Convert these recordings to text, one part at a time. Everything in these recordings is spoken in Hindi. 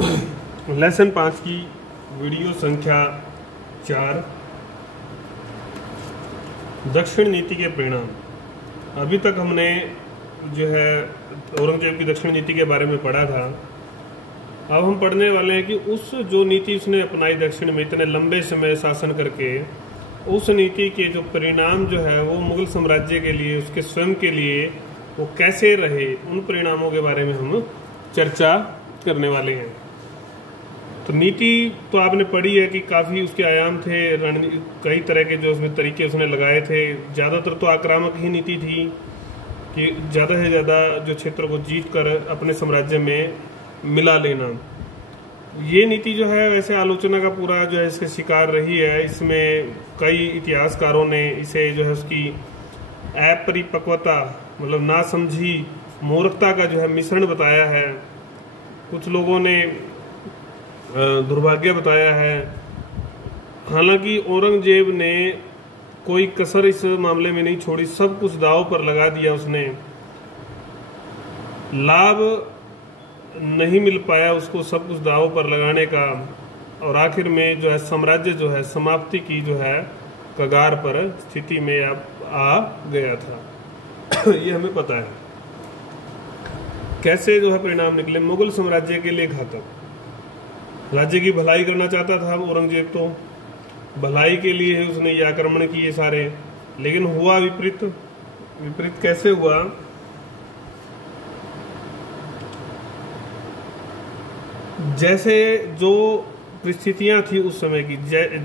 लेसन 5 की वीडियो संख्या 4, दक्षिण नीति के परिणाम। अभी तक हमने जो है औरंगजेब की दक्षिण नीति के बारे में पढ़ा था। अब हम पढ़ने वाले हैं कि उस जो नीति उसने अपनाई दक्षिण में इतने लंबे समय शासन करके, उस नीति के जो परिणाम जो है वो मुगल साम्राज्य के लिए, उसके स्वयं के लिए वो कैसे रहे, उन परिणामों के बारे में हम चर्चा करने वाले हैं। तो नीति तो आपने पढ़ी है कि काफ़ी उसके आयाम थे, कई तरह के जो उसमें तरीके उसने लगाए थे। ज़्यादातर तो आक्रामक ही नीति थी कि ज़्यादा से ज़्यादा जो क्षेत्र को जीत कर अपने साम्राज्य में मिला लेना। ये नीति जो है वैसे आलोचना का पूरा जो है इसके शिकार रही है। इसमें कई इतिहासकारों ने इसे जो है उसकी अपरिपक्वता, मतलब ना समझी मूर्खता का जो है मिश्रण बताया है। कुछ लोगों ने दुर्भाग्य बताया है। हालांकि औरंगजेब ने कोई कसर इस मामले में नहीं छोड़ी, सब कुछ दांव पर लगा दिया उसने। लाभ नहीं मिल पाया उसको सब कुछ दांव पर लगाने का, और आखिर में जो है साम्राज्य जो है समाप्ति की जो है कगार पर स्थिति में आ गया था। ये हमें पता है। कैसे जो है परिणाम निकले मुगल साम्राज्य के लिए घातक। राज्य की भलाई करना चाहता था औरंगजेब, तो भलाई के लिए उसने ये आक्रमण किए सारे, लेकिन हुआ विपरीत। विपरीत कैसे हुआ? जैसे जो परिस्थितियां थी उस समय की,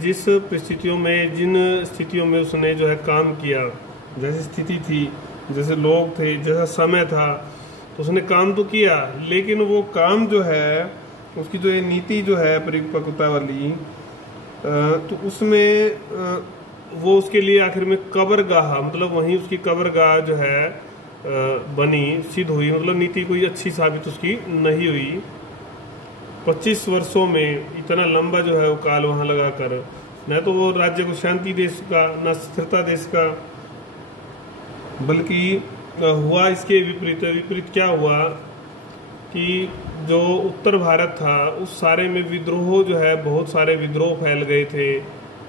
जिस परिस्थितियों में, जिन स्थितियों में उसने जो है काम किया, जैसी स्थिति थी, जैसे लोग थे, जैसा समय था, तो उसने काम तो किया, लेकिन वो काम जो है उसकी जो ये नीति जो है परिपक्वता वाली, तो उसमें वो उसके लिए आखिर में कब्रगाह, मतलब वहीं उसकी कब्रगाह जो है बनी, सिद्ध हुई। मतलब नीति कोई अच्छी साबित उसकी नहीं हुई। 25 वर्षों में इतना लंबा जो है वो काल वहां लगाकर, न तो वो राज्य को शांति दे सका, न स्थिरता दे सका, बल्कि हुआ इसके विपरीत। विपरीत क्या हुआ कि जो उत्तर भारत था उस सारे में विद्रोह जो है, बहुत सारे विद्रोह फैल गए थे।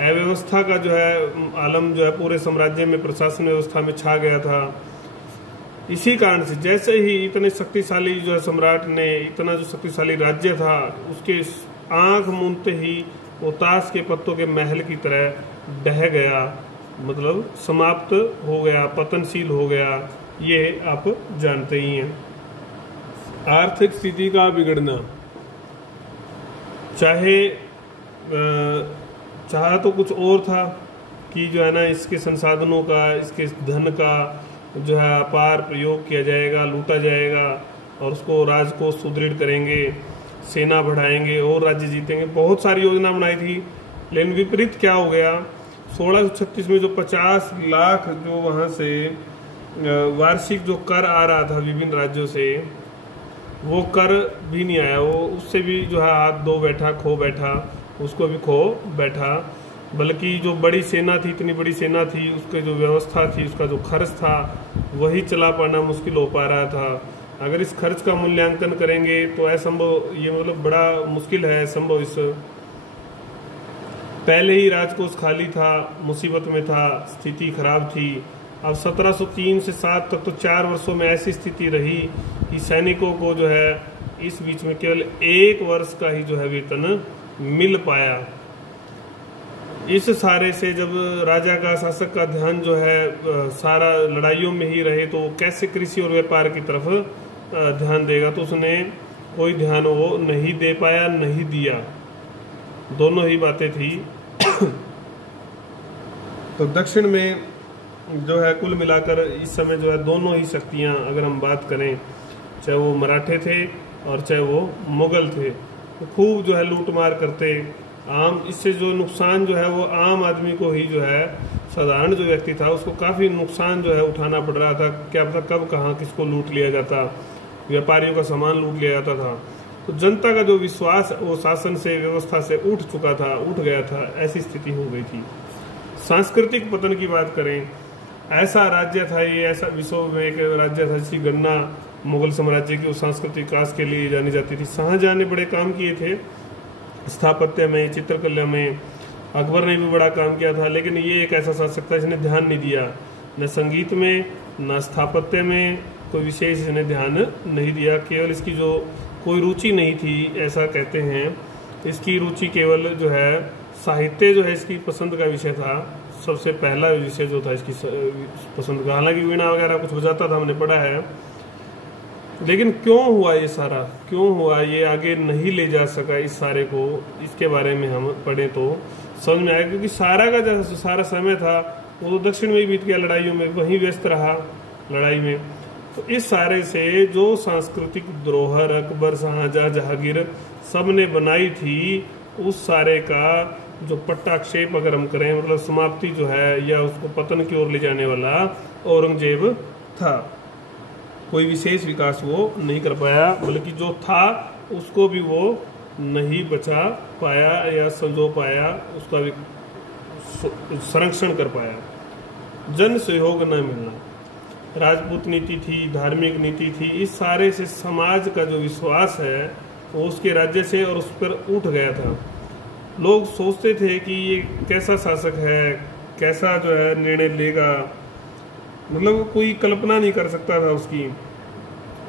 अव्यवस्था का जो है आलम जो है पूरे साम्राज्य में, प्रशासन व्यवस्था में छा गया था। इसी कारण से जैसे ही इतने शक्तिशाली जो है सम्राट ने, इतना जो शक्तिशाली राज्य था, उसके आंख मूंदते ही वो ताश के पत्तों के महल की तरह ढह गया, मतलब समाप्त हो गया, पतनशील हो गया। ये आप जानते ही हैं। आर्थिक स्थिति का बिगड़ना, चाहा तो कुछ और था कि जो है ना इसके संसाधनों का, इसके धन का जो है अपार प्रयोग किया जाएगा, लूटा जाएगा, और उसको राजकोष सुदृढ़ करेंगे, सेना बढ़ाएंगे और राज्य जीतेंगे। बहुत सारी योजना बनाई थी, लेकिन विपरीत क्या हो गया? 1636 में जो 50 लाख जो वहाँ से वार्षिक जो कर आ रहा था विभिन्न राज्यों से, वो कर भी नहीं आया। वो उससे भी जो है हाथ धो बैठा, खो बैठा, उसको भी खो बैठा। बल्कि जो बड़ी सेना थी, इतनी बड़ी सेना थी, उसके जो व्यवस्था थी, उसका जो खर्च था, वही चला पाना मुश्किल हो पा रहा था। अगर इस खर्च का मूल्यांकन करेंगे तो असंभव, ये मतलब बड़ा मुश्किल है संभव। इस पहले ही राजकोष खाली था, मुसीबत में था, स्थिति खराब थी। अब 1703 से 7 तक तो 4 वर्षों में ऐसी स्थिति रही कि सैनिकों को जो है इस बीच में केवल 1 वर्ष का ही जो है वेतन मिल पाया। इस सारे से जब राजा का, शासक का ध्यान जो है सारा लड़ाइयों में ही रहे, तो कैसे कृषि और व्यापार की तरफ ध्यान देगा? तो उसने कोई ध्यान वो नहीं दे पाया, नहीं दिया। दोनों ही बातें थी। तो दक्षिण में जो है कुल मिलाकर इस समय जो है दोनों ही शक्तियां, अगर हम बात करें, चाहे वो मराठे थे और चाहे वो मुगल थे, तो खूब जो है लूटमार करते। इससे जो नुकसान जो है वो आम आदमी को ही जो है, साधारण जो व्यक्ति था उसको काफ़ी नुकसान जो है उठाना पड़ रहा था। क्या पता कब कहाँ किसको लूट लिया जाता, व्यापारियों का सामान लूट लिया जाता था। तो जनता का जो विश्वास वो शासन से, व्यवस्था से उठ चुका था, उठ गया था, ऐसी स्थिति हो गई थी। सांस्कृतिक पतन की बात करें, ऐसा राज्य था ये, ऐसा विश्व में एक राज्य था जिसकी गणना मुगल साम्राज्य की सांस्कृतिक विकास के लिए जानी जाती थी। शाहजहां ने बड़े काम किए थे स्थापत्य में, चित्रकला में। अकबर ने भी बड़ा काम किया था, लेकिन ये एक ऐसा शासक था जिसने ध्यान नहीं दिया, न संगीत में न स्थापत्य में कोई विशेष इसने ध्यान नहीं दिया। केवल इसकी जो कोई रुचि नहीं थी, ऐसा कहते हैं, इसकी रुचि केवल जो है साहित्य जो है इसकी पसंद का विषय था। सबसे पहला विषय जो था इसकी पसंद का, हालांकि वीणा वगैरह कुछ बजाता था, हमने पढ़ा है। लेकिन क्यों हुआ ये सारा, क्यों हुआ ये आगे नहीं ले जा सका इस सारे को, इसके बारे में हम पढ़ें तो समझ में आएगा। क्योंकि सारा का जो सारा समय था वो दक्षिण में ही बीत गया, लड़ाइयों में वहीं व्यस्त रहा लड़ाई में। तो इस सारे से जो सांस्कृतिक धरोहर अकबर, शाहजहां, जहांगीर सब ने बनाई थी, उस सारे का जो पट्टाक्षेप अगर हम करें, मतलब समाप्ति जो है या उसको पतन की ओर ले जाने वाला औरंगजेब था। कोई विशेष विकास वो नहीं कर पाया, बल्कि जो था उसको भी वो नहीं बचा पाया या संजो पाया, उसका भी संरक्षण कर पाया। जन सहयोग न मिलना, राजपूत नीति थी, धार्मिक नीति थी, इस सारे से समाज का जो विश्वास है वो उसके राज्य से और उस पर उठ गया था। लोग सोचते थे कि ये कैसा शासक है, कैसा जो है निर्णय लेगा, मतलब कोई कल्पना नहीं कर सकता था उसकी।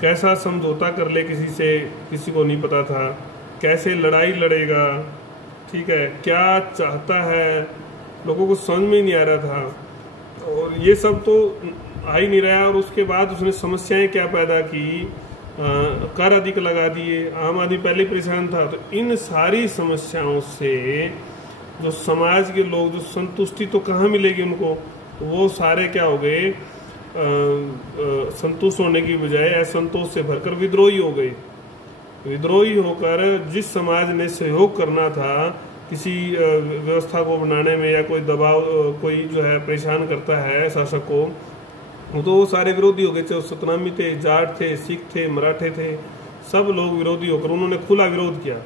कैसा समझौता कर ले किसी से, किसी को नहीं पता था। कैसे लड़ाई लड़ेगा, ठीक है, क्या चाहता है, लोगों को समझ में नहीं आ रहा था। और ये सब तो आ ही नहीं रहा। और उसके बाद उसने समस्याएं क्या पैदा की, कर अधिक लगा दिए, आम आदमी पहले परेशान था। तो इन सारी समस्याओं से जो समाज के लोग, जो संतुष्टि तो कहाँ मिलेगी उनको, तो वो सारे क्या हो गए, संतुष्ट होने की बजाय असंतोष से भरकर विद्रोही हो गए। विद्रोही होकर जिस समाज ने सहयोग करना था किसी व्यवस्था को बनाने में, या कोई दबाव, कोई जो है परेशान करता है शासक को, तो वो सारे विरोधी हो गए। चाहे सतनामी थे, जाट थे, सिख थे, मराठे थे, सब लोग विरोधी होकर उन्होंने खुला विरोध किया।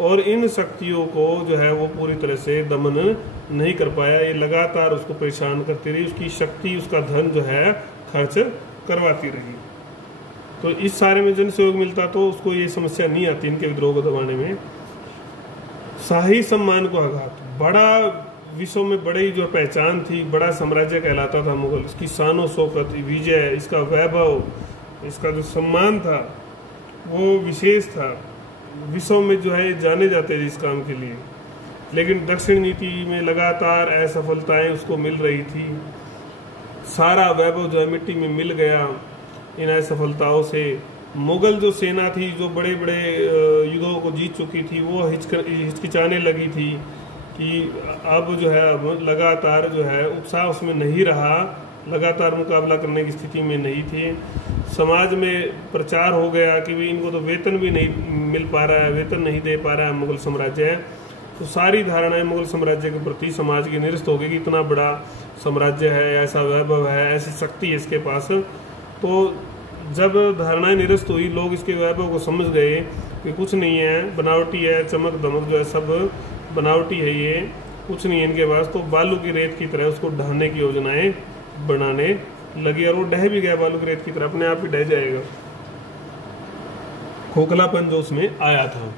और इन शक्तियों को जो है वो पूरी तरह से दमन नहीं कर पाया। ये लगातार उसको परेशान करती रही, उसकी शक्ति, उसका धन जो है खर्च करवाती रही। तो इस सारे में जन सहयोग मिलता तो उसको ये समस्या नहीं आती इनके विद्रोह को दबाने में। शाही सम्मान को आघात, बड़ा विश्व में बड़ी जो पहचान थी, बड़ा साम्राज्य कहलाता था मुगल, इसकी शानो शौकत, विजय, इसका वैभव, इसका जो सम्मान था वो विशेष था। विश्व में जो है जाने जाते थे इस काम के लिए। लेकिन दक्षिण नीति में लगातार असफलताएं उसको मिल रही थी। सारा वैभव जो है मिट्टी में मिल गया इन असफलताओं से। मुगल जो सेना थी, जो बड़े बड़े युद्धों को जीत चुकी थी, वो हिचकिचाने लगी थी कि अब जो है अब लगातार जो है उत्साह उसमें नहीं रहा, लगातार मुकाबला करने की स्थिति में नहीं थी। समाज में प्रचार हो गया कि भाई इनको तो वेतन भी नहीं मिल पा रहा है, वेतन नहीं दे पा रहा है मुगल साम्राज्य। तो सारी धारणाएं मुगल साम्राज्य के प्रति समाज की निरस्त हो गई कि इतना बड़ा साम्राज्य है, ऐसा वैभव है, ऐसी शक्ति है इसके पास। तो जब धारणाएं निरस्त हुई, लोग इसके वैभव को समझ गए कि कुछ नहीं है, बनावटी है, चमक दमक जो है सब बनावटी है, ये कुछ नहीं है इनके पास। तो बालू की रेत की तरह उसको ढहने की योजनाएं बनाने लगी, और वो ढह भी गया बालू की रेत की तरह, अपने आप ही ढह जाएगा। खोखलापन जो उसमें आया था,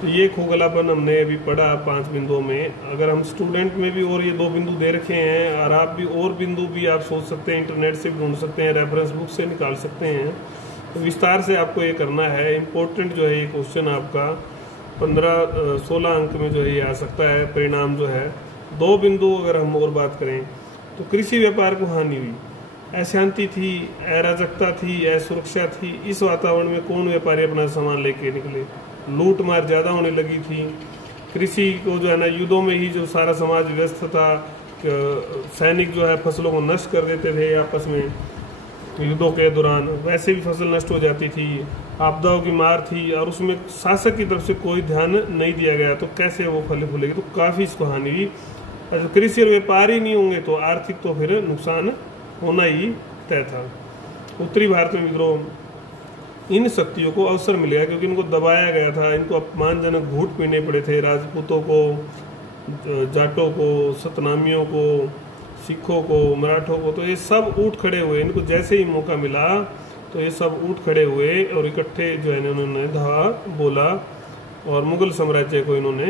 तो ये खोखलापन हमने अभी पढ़ा 5 बिंदुओं में। अगर हम स्टूडेंट में भी और ये 2 बिंदु दे रखे हैं, और आप भी और बिंदु भी आप सोच सकते हैं, इंटरनेट से भी ढूंढ सकते हैं, रेफरेंस बुक से निकाल सकते हैं। तो विस्तार से आपको ये करना है। इम्पोर्टेंट जो है ये क्वेश्चन आपका 15-16 अंक में जो है ये आ सकता है परिणाम जो है। 2 बिंदु अगर हम और बात करें तो कृषि व्यापार को हानि हुई, अशांति थी, अराजकता थी, असुरक्षा थी। इस वातावरण में कौन व्यापारी अपना सामान लेके निकले, लूट मार ज़्यादा होने लगी थी। कृषि को जो है ना, युद्धों में ही जो सारा समाज व्यस्त था, सैनिक जो है फसलों को नष्ट कर देते थे आपस में युद्धों के दौरान, वैसे भी फसल नष्ट हो जाती थी, आपदाओं की मार थी, और उसमें शासक की तरफ से कोई ध्यान नहीं दिया गया। तो कैसे वो फले फूलेगी, तो काफ़ी इसको हानि हुई। अच्छा, कृषि और व्यापार ही नहीं होंगे तो आर्थिक तो फिर नुकसान होना ही तय था। उत्तरी भारत में विद्रोह, इन शक्तियों को अवसर मिल गया क्योंकि इनको दबाया गया था, इनको अपमानजनक घूट पीने पड़े थे, राजपूतों को, जाटों को, सतनामियों को, सिखों को, मराठों को, तो ये सब उठ खड़े हुए। इनको जैसे ही मौका मिला तो ये सब उठ खड़े हुए और इकट्ठे जो है ना उन्होंने धावा बोला और मुगल साम्राज्य को इन्होंने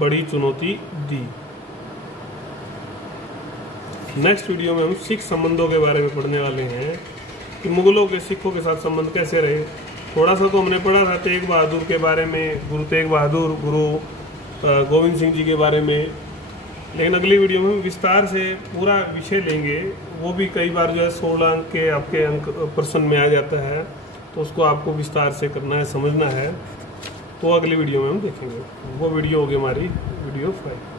बड़ी चुनौती दी। नेक्स्ट वीडियो में हम सिख संबंधों के बारे में पढ़ने वाले हैं कि मुगलों के सिखों के साथ संबंध कैसे रहे। थोड़ा सा तो हमने पढ़ा था तेग बहादुर के बारे में, गुरु तेग बहादुर, गुरु गोविंद सिंह जी के बारे में, लेकिन अगली वीडियो में हम विस्तार से पूरा विषय लेंगे। वो भी कई बार जो है 16 अंक के आपके अंक प्रश्न में आ जाता है, तो उसको आपको विस्तार से करना है, समझना है। तो अगली वीडियो में हम देखेंगे। वो वीडियो होगी हमारी वीडियो 5।